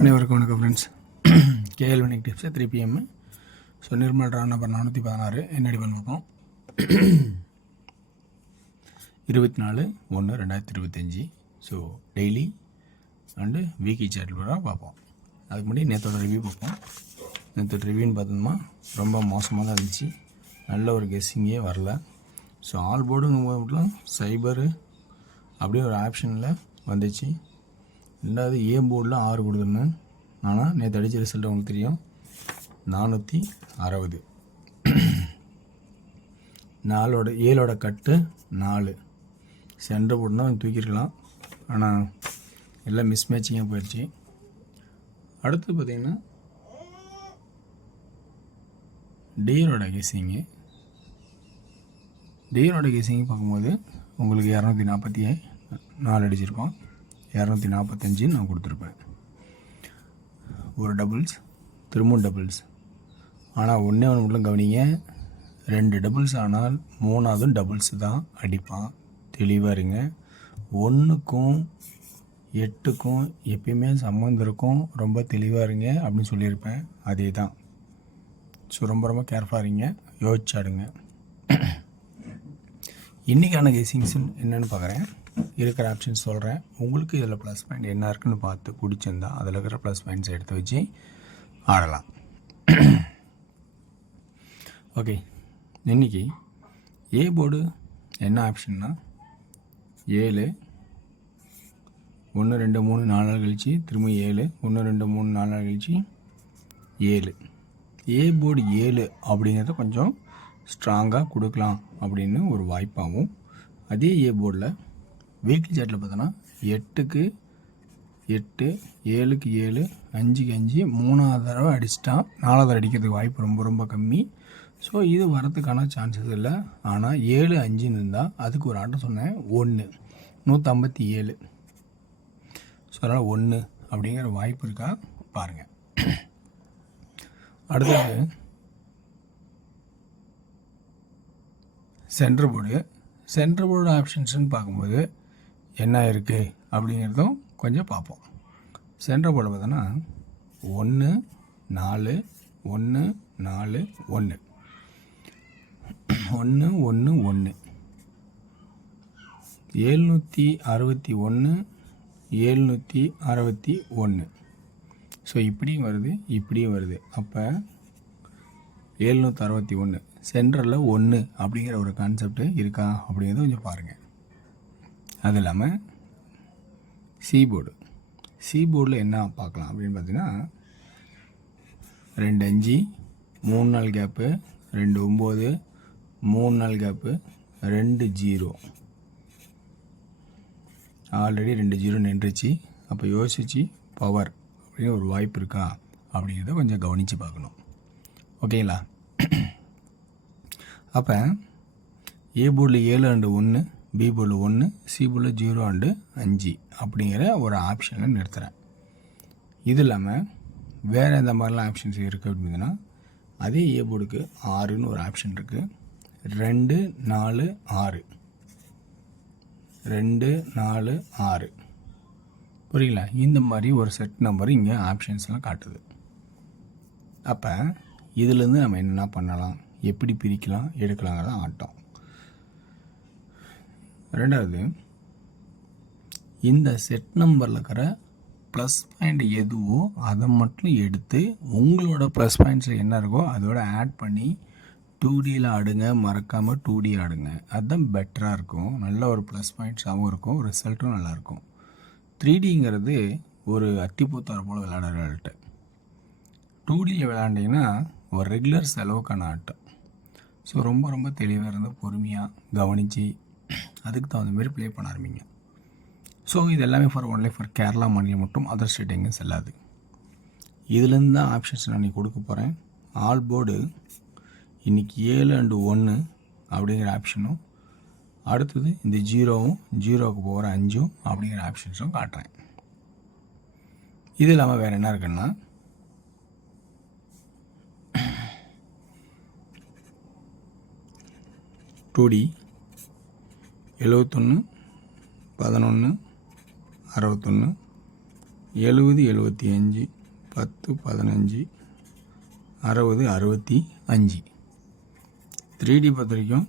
அனைவருக்கும் வணக்கம் friends. KL winning tips 3 PM. So Nirmal draw number 416 என்னடி பார்ப்போம். 24/1/2025. So daily and weekly chart பார்ப்போம். அதுக்கு முன்னாடி நேற்றோட ரிவ்யூ பார்ப்போம். நேற்றோட ரிவ்யூன்னு பார்த்தோம்னா ரொம்ப மோசமாக தான் இருந்துச்சு. நல்ல ஒரு கெஸ்ஸிங்கே வரல. ஸோ ஆல் போர்டுங்கும் போது மட்டும் சைபரு அப்படியே ஒரு ஆப்ஷனில் வந்துச்சு. ரெண்டாவது ஏ போர்டில் 6 கொடுத்துருந்தேன். ஆனால் நேற்று அடித்த ரிசல்ட் உங்களுக்கு தெரியும், 460. 7 கட்டு 4 சென்டர் போர்டுனா தூக்கியிருக்கலாம், ஆனால் எல்லாம் மிஸ் மேட்சிங்காக போயிடுச்சு. அடுத்து பார்த்திங்கன்னா டியரோட கெஸிங்கு பார்க்கும்போது உங்களுக்கு 244 அடிச்சிருக்கோம். 245 நான் கொடுத்துருப்பேன். ஒரு டபுள்ஸ், திரும்பவும் டபுள்ஸ். ஆனால் ஒன்றே ஒன்று மட்டும் கவனிங்க, 2 டபுள்ஸ் ஆனால் 3ஆவதும் டபுள்ஸ் தான் அடிப்பான். தெளிவாக இருங்க. 1க்கும் 8க்கும் எப்பயுமே சம்மந்தம் இருக்கும். ரொம்ப தெளிவாக இருங்க அப்படின்னு சொல்லியிருப்பேன். அதே தான். ஸோ ரொம்ப கேர்ஃபுல்லாக இருங்க, யோசிச்சாடுங்க. இன்றைக்கான கெஸிங்ஸ் என்னென்னு பார்க்குறேன். இருக்கிற ஆப்ஷன்ஸ் சொல்கிறேன். உங்களுக்கு இதில் ப்ளஸ் பாயிண்ட் என்ன இருக்குன்னு பார்த்து பிடிச்சிருந்தா அதில் இருக்கிற ப்ளஸ் பாயிண்ட்ஸை எடுத்து வச்சு ஆடலாம். ஓகே, இன்றைக்கி ஏ போர்டு என்ன ஆப்ஷன்னா 7 1 2 3 4 நாள் கழிச்சு திரும்ப 7 1 2 3 4 நாள் கழிச்சு 7. ஏ போர்டு 7 அப்படிங்கிறத கொஞ்சம் ஸ்ட்ராங்காக கொடுக்கலாம் அப்படின்னு ஒரு வாய்ப்பாகவும், அதே ஏ போர்டில் வீக்லி சார்ட்டில் பார்த்தோன்னா 8க்கு 8 7க்கு 7 5க்கு 5 3ஆவது தடவை அடிச்சிட்டான். 4ஆவது அடிக்கிறதுக்கு வாய்ப்பு ரொம்ப கம்மி. ஸோ இது வரதுக்கான சான்சஸ் இல்லை. ஆனால் 7 5ன்னு இருந்தால் அதுக்கு ஒரு ஆட்டம் சொன்னேன், 1 157. ஸோ அதனால் 1 அப்படிங்கிற வாய்ப்பு இருக்கா பாருங்கள். அடுத்தது சென்டர் போர்டு ஆப்ஷன்ஸ்ன்னு பார்க்கும்போது என்ன இருக்குது அப்படிங்கிறதும் கொஞ்சம் பார்ப்போம். சென்டர் போர்டு பார்த்தோன்னா 1 4 1 4 1 1 1 1 761 761. ஸோ இப்படியும் வருது. அப்போ 761 சென்டரில் 1 அப்படிங்கிற ஒரு கான்செப்ட் இருக்கா அப்படிங்கிறத கொஞ்சம் பாருங்கள். அது இல்லாமல் சி போர்டில் என்ன பார்க்கலாம் அப்படின்னு பார்த்தீங்கன்னா 2 5 3 நாள் கேப்பு, 2 9 3 நாள் கேப்பு, 2 0. ஆல்ரெடி 2 0 நின்றுச்சு. அப்போ யோசிச்சு பவர் அப்படின்னு ஒரு வாய்ப்பு இருக்கா அப்படிங்கிறத கொஞ்சம் கவனித்து பார்க்கணும். ஓகேங்களா? அப்போ ஏ போர்டில் 7 அண்டு 1, பி போர்டில் 1, சி போர்டில் 0 அண்டு 5 அப்படிங்கிற ஒரு ஆப்ஷனில் நிறுத்துகிறேன். இது இல்லாமல் வேறு எந்த மாதிரிலாம் ஆப்ஷன்ஸ் இருக்குது அப்படின்னா, அதே ஏ போர்டுக்கு 6ன்னு ஒரு ஆப்ஷன் இருக்குது. 2 4 6 2 4 6 புரியுங்களா? இந்த மாதிரி ஒரு செட் நம்பர் இங்கே ஆப்ஷன்ஸ்லாம் காட்டுது. அப்போ இதுலேருந்து நம்ம என்னென்ன பண்ணலாம், எப்படி பிரிக்கலாம், எடுக்கலாங்கிறத ஆட்டம். ரெண்டாவது, இந்த செட் நம்பரில் இருக்கிற ப்ளஸ் பாயிண்ட் எதுவோ அதை மட்டும் எடுத்து உங்களோட ப்ளஸ் பாயிண்ட்ஸில் என்ன இருக்கோ அதோட ஆட் பண்ணி 2Dயில் ஆடுங்க. மறக்காமல் 2D ஆடுங்க. அதுதான் பெட்டராக இருக்கும். நல்ல ஒரு ப்ளஸ் பாயிண்ட்ஸாகவும் இருக்கும், ரிசல்ட்டும் நல்லாயிருக்கும். 3Dங்கிறது ஒரு அத்திப்பூத்தார போல் விளையாடுற ஆட்டம். 2Dயில் விளையாண்டிங்கன்னா ஒரு ரெகுலர் செலவுக்கான ஆட்டம். ஸோ ரொம்ப தெளிவாக இருந்து பொறுமையாக கவனித்து அதுக்கு தகுந்த மாதிரி ப்ளே பண்ண ஆரம்பிங்க. ஸோ இது எல்லாமே ஒன்லி ஃபார் கேரளா மாநிலம் மட்டும், அதர் ஸ்டேட் எங்கேயும் செல்லாது. இதுலேருந்து தான் ஆப்ஷன்ஸ் நான் இன்றைக்கி கொடுக்க போகிறேன். ஆல் போர்டு இன்றைக்கி 7 அண்டு 1 அப்படிங்கிற ஆப்ஷனும், அடுத்தது இந்த 0க்கு போகிற 5 அப்படிங்கிற ஆப்ஷன்ஸும் காட்டுறேன். இது இல்லாமல் வேறு என்ன இருக்குன்னா, டூ டி 71 11 61 70 75 10 15 60 65. 3D பொறுத்த வரைக்கும்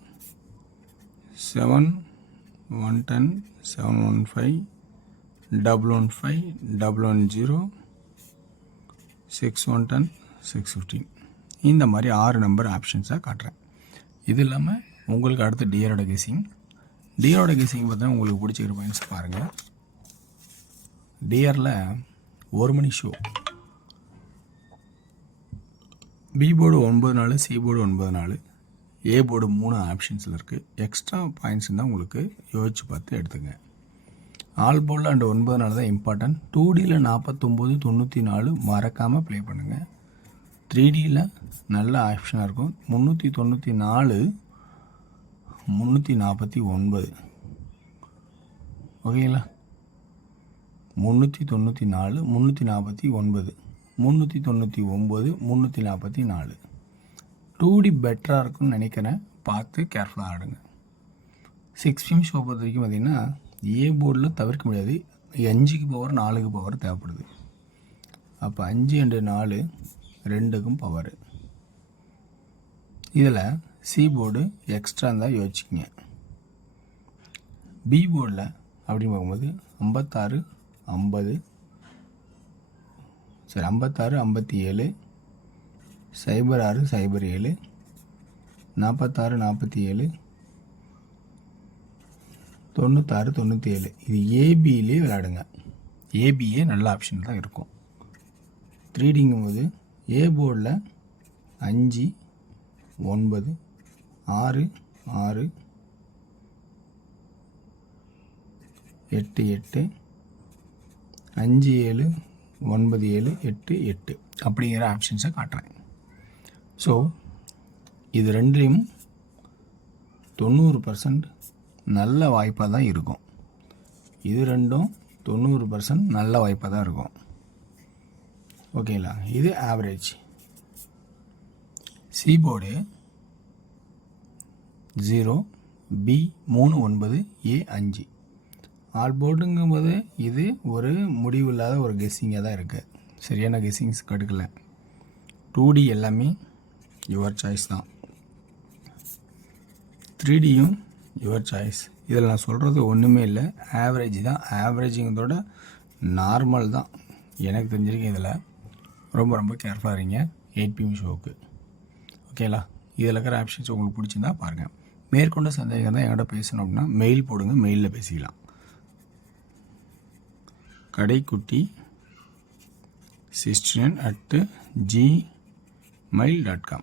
7 110 715 115 110 6110 615. இந்த மாதிரி 6 நம்பர் ஆப்ஷன்ஸாக காட்டுறேன். இது இல்லாமல் உங்களுக்கு அடுத்து டியரோட கெஸிங் பார்த்தா உங்களுக்கு பிடிச்சிக்கிற பாயிண்ட்ஸ் பாருங்கள். டியரில் 1 மணி ஷோ, பி போர்டு 9 நாள், சி போர்டு 9 நாள், ஏ போர்டு 3 ஆப்ஷன்ஸில் இருக்குது. எக்ஸ்ட்ரா பாயிண்ட்ஸ் தான் உங்களுக்கு யோசிச்சு பார்த்து எடுத்துங்க. ஆல் போர்டில் அண்ட் 9 நாள் தான் இம்பார்ட்டன்ட். 2Dயில் 49 94 மறக்காமல் ப்ளே பண்ணுங்கள். 3Dயில் நல்ல ஆப்ஷனாக இருக்கும். 394 349 ஓகேங்களா. 394 349 399 344. 2D பெட்டராக இருக்குன்னு நினைக்கிறேன். பார்த்து கேர்ஃபுல்லாக ஆடுங்க. 6 பிம் ஷோ பொறுத்த வரைக்கும் பார்த்திங்கன்னா ஏ போர்டில் தவிர்க்க முடியாது. 5க்கு பவர் 4க்கு பவர் தேவைப்படுது. அப்போ 5 அண்டு 4 2க்கும் பவர். இதில் சி போர்டு எக்ஸ்ட்ரா இருந்தால் யோசிச்சுக்கிங்க. பி போர்டில் அப்படின்னு பார்க்கும்போது 56 50 சரி 56 57 06 07 46 47 96 97. இது ஏபியிலே விளையாடுங்க. ஏபிஏ நல்ல ஆப்ஷன் தான் இருக்கும். 3Dங்கும் போது ஏ போர்டில் 5 9 6 6 8 8 5 7 9 7 8 8 அப்படிங்கிற ஆப்ஷன்ஸை காட்டுறேன். ஸோ இது ரெண்டுலேயும் 90% நல்ல வாய்ப்பாக தான் இருக்கும். இது ரெண்டும் 90% நல்ல வாய்ப்பாக தான் இருக்கும். ஓகேங்களா. இது ஆவரேஜ். சி போர்டு 0 பி 3 9 ஏ 5. ஆல் போர்டுங்கும்போது இது ஒரு முடிவு இல்லாத ஒரு கெஸ்ஸிங்காக தான் இருக்குது. சரியான கெஸ்ஸிங்ஸ் கடுக்கலை. 2D எல்லாமே யுவர் சாய்ஸ் தான். 3Dயும் யுவர் சாய்ஸ். இதில் நான் சொல்கிறது ஒன்றுமே இல்லை, ஆவரேஜ் தான். ஆவரேஜுங்கிறதோட நார்மல் தான் எனக்கு தெரிஞ்சிருக்கேன். இதில் ரொம்ப ரொம்ப கேர்ஃபுல்லாக இருங்க 8 PM ஷோவுக்கு. ஓகேங்களா. இதில் இருக்கிற ஆப்ஷன்ஸ் உங்களுக்கு பிடிச்சிருந்தா பாருங்கள். மேற்கொண்ட சந்தேகம் தான் என்கிட்ட பேசணும் அப்படின்னா மெயில் போடுங்க, மெயிலில் பேசிக்கலாம். கடைக்குட்டி 69@gmail.com.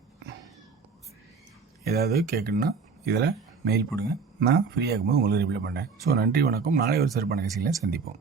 ஏதாவது கேட்கணுன்னா இதில் மெயில் போடுங்க. நான் ஃப்ரீயாக இருக்கும்போது உங்களுக்கு ரிப்ளை பண்ணுறேன். ஸோ நன்றி, வணக்கம். நாளை ஒரு சிறப்பான நிகழ்ச்சியில் சந்திப்போம்.